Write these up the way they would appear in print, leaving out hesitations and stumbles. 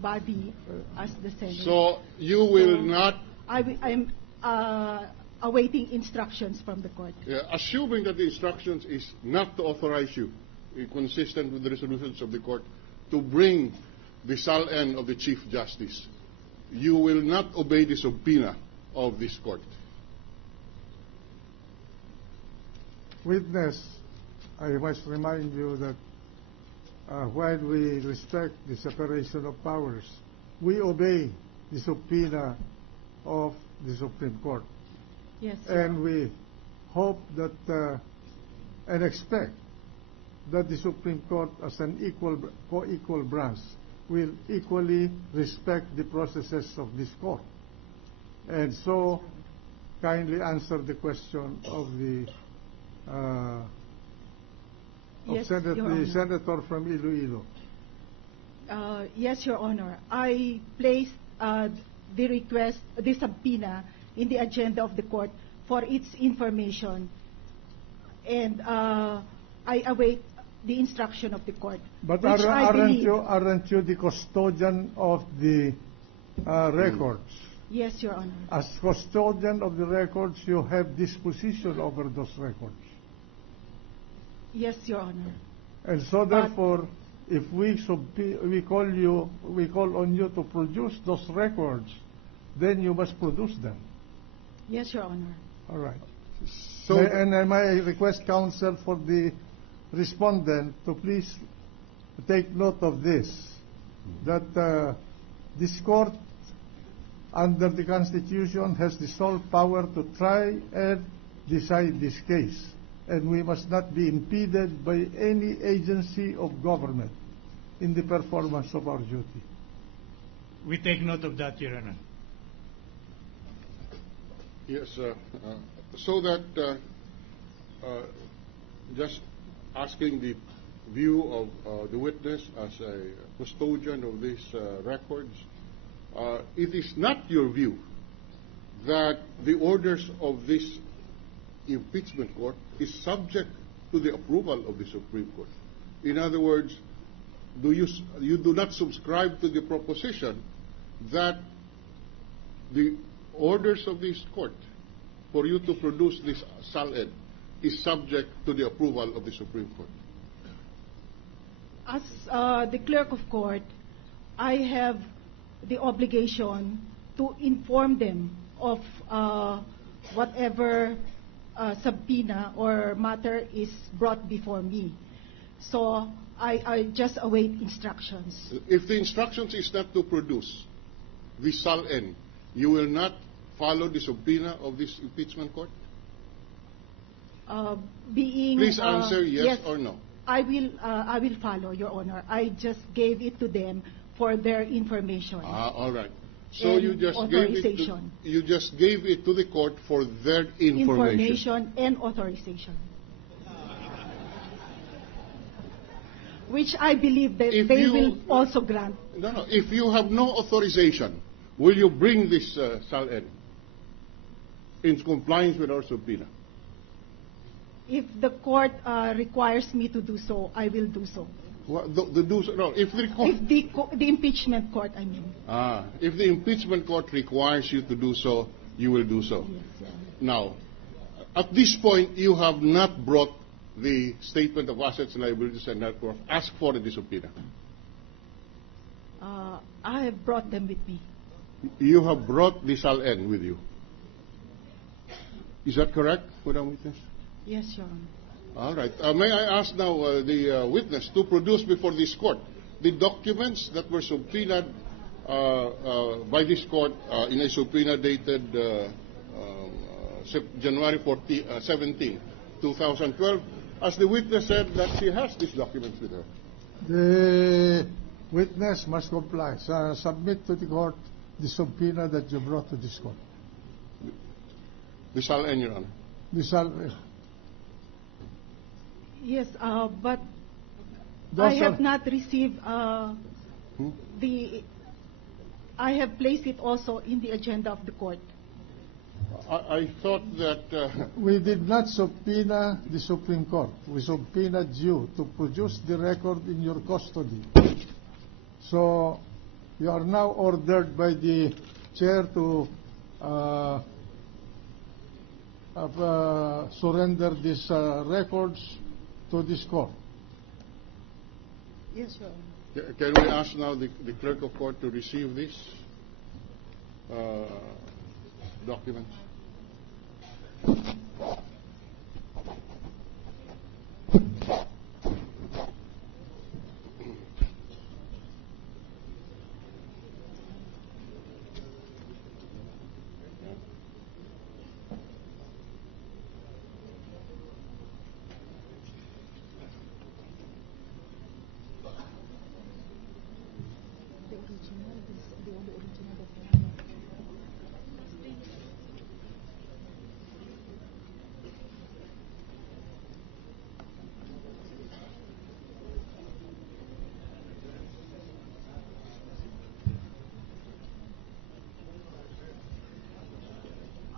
Body as the Senate. So you will not, I'm awaiting instructions from the court. assuming that the instructions is not to authorize you, consistent with the resolutions of the court, to bring the SALN of the Chief Justice, you will not obey the subpoena of this court. Witness, I must remind you that while we respect the separation of powers, we obey the subpoena of the Supreme Court. Yes. And we hope that and expect that the Supreme Court, as an co-equal branch, will equally respect the processes of this court. And so, kindly answer the question of the Yes, Your Honor. senator from Iloilo. Yes, Your Honor. I placed the request, the subpoena, in the agenda of the court for its information, and I await the instruction of the court. But which aren't you the custodian of the records? Yes, Your Honor. As custodian of the records, you have disposition over those records. Yes, Your Honor. And so, therefore, if we call on you to produce those records, then you must produce them. Yes, Your Honor. All right. So, And I may request counsel for the respondent to please take note of this, that this court, under the Constitution, has the sole power to try and decide this case, and we must not be impeded by any agency of government in the performance of our duty. We take note of that, Your Honor. yes, so that just asking the view of the witness as a custodian of these records, it is not your view that the orders of this impeachment court is subject to the approval of the Supreme Court. In other words, you do not subscribe to the proposition that the orders of this court for you to produce this SALN is subject to the approval of the Supreme Court? As the clerk of court, I have the obligation to inform them of whatever subpoena or matter is brought before me. So I just await instructions. If the instructions is not to produce the SALN, you will not follow the subpoena of this impeachment court? Please answer yes or no. I will follow, Your Honor. I just gave it to them for their information. All right. So and you just gave it to the court for their information. And authorization. Which I believe that they will also grant. No. If you have no authorization, will you bring this SALN in compliance with our subpoena? If the court requires me to do so, I will do so. If the impeachment court, I mean. If the impeachment court requires you to do so, you will do so. Yes, sir. Now, at this point, you have not brought the statement of assets, liabilities, and net worth as for the subpoena. I have brought them with me. You have brought the SALN with you. Is that correct, Madam Witness? Yes, Your Honor. All right. May I ask now the witness to produce before this court the documents that were subpoenaed by this court in a subpoena dated January 17, 2012, as the witness said that she has these documents with her. The witness must comply. Submit to the court the subpoena that you brought to this court. The SALN, Your Honor. Yes, but Those I have are- not received the. I have placed it also in the agenda of the court. I thought that We did not subpoena the Supreme Court. We subpoenaed you to produce the record in your custody. So you are now ordered by the chair to surrender these records to this court. Yes, Your Honor. can we ask now the clerk of court to receive these documents? The original, this is the only original that I have.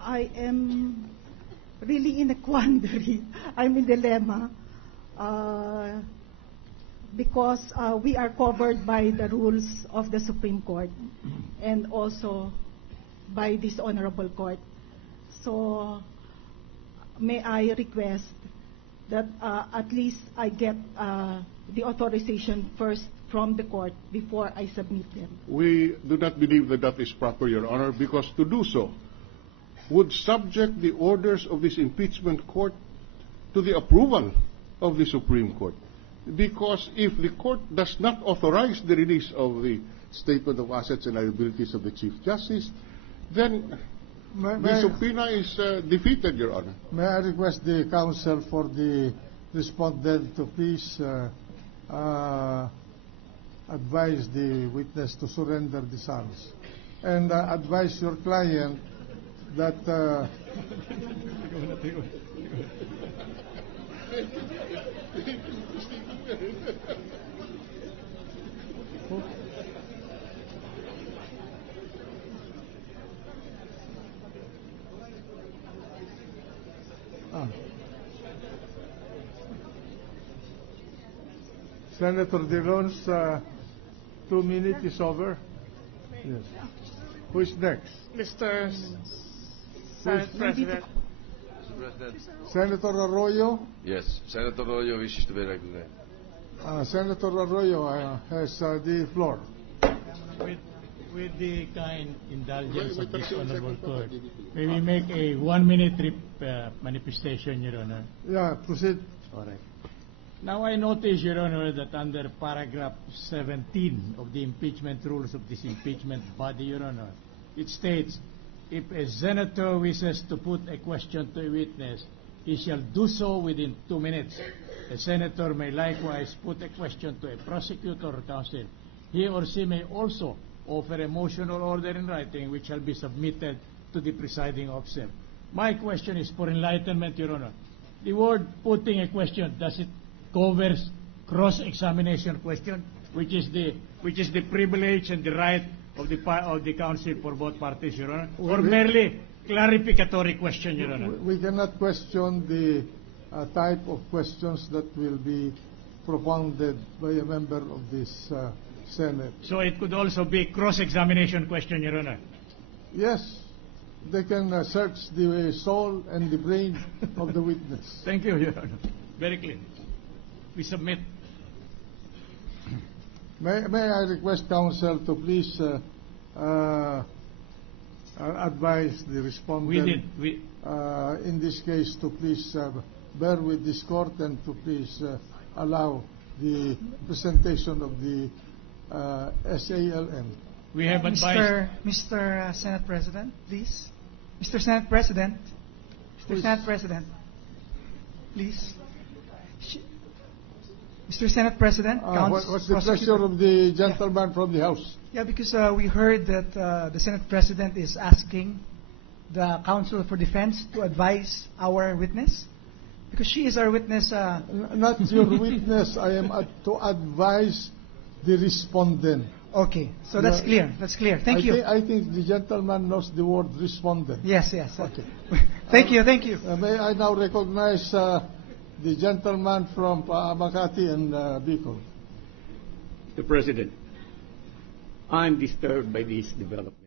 I am really in a quandary. I'm in dilemma because we are covered by the rules of the Supreme Court and also by this honorable court. So may I request that at least I get the authorization first from the court before I submit them. We do not believe that that is proper, Your Honor, because to do so would subject the orders of this impeachment court to the approval of the Supreme Court. Because if the court does not authorize the release of the statement of assets and liabilities of the Chief Justice, then the subpoena is defeated, Your Honor. May I request the counsel for the respondent to please advise the witness to surrender the sums and advise your client that Senator De Leon's 2 minutes is over. Yes. Who is next? Mr. Senate President. Mr. President. Senator Arroyo. Yes, Senator Arroyo wishes to be recognized. Senator Arroyo has the floor. With the kind indulgence of this honorable court, may we make a 1-minute manifestation, Your Honor? Yeah, proceed. All right. Now I notice, Your Honor, that under paragraph 17 of the impeachment rules of this impeachment body, Your Honor, it states, if a senator wishes to put a question to a witness, he shall do so within 2 minutes. A senator may likewise put a question to a prosecutor or counsel. He or she may also offer a motion or order in writing which shall be submitted to the presiding officer. My question is for enlightenment, Your Honor. The word putting a question, does it cover cross-examination question, which is the privilege and the right of the counsel for both parties, Your Honor, or merely clarificatory question, Your Honor? We cannot question the type of questions that will be propounded by a member of this Senate. So it could also be cross-examination question, Your Honor? Yes, they can search the soul and the brain of the witness. Thank you, Your Honor. Very clear. We submit. May I request counsel to please advise the respondent We did. in this case to please bear with this court and to please allow the presentation of the SALM. We have advised. Mr. Senate President, please. Mr. Senate President. Mr. Senate President, please. Mr. Senate President, What's the pleasure of the gentleman from the House? Yeah, because we heard that the Senate President is asking the counsel for defense to advise our witness? Because she is our witness. Not your witness. I am to advise the respondent. Okay, so that's clear. That's clear. Thank you. I think the gentleman knows the word respondent. Yes, yes. Okay. Thank you, thank you. May I now recognize the gentleman from Makati and Bicol. Mr. President, I'm disturbed by this development.